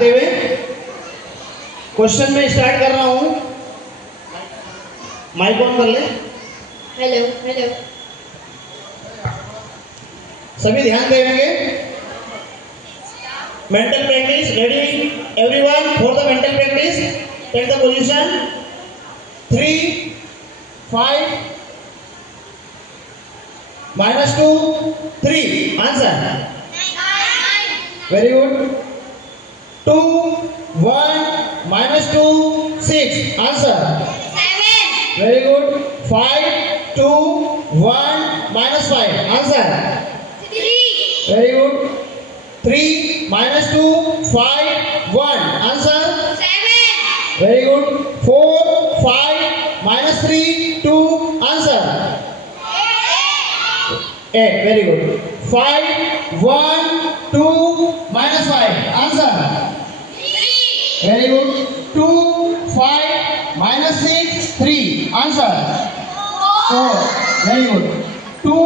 देवे। क्वेश्चन में स्टार्ट कर रहा हूँ। माइक ऑन कर ले। Hello hello. सभी ध्यान देंगे। Mental practice ready everyone for the mental practice. Take the position 3 5 -2 3 answer. Very good. 2 1 -2 6 answer. 7 very good. 5 2 1 -5 answer. 3 very good. 3 -2 5 1 answer. 7 very good. 4 5 -3 2 answer. 8 very good. 5 1 2 -5 answer. 3 very good. 2 5 -6 3 answer. 4 very good. 2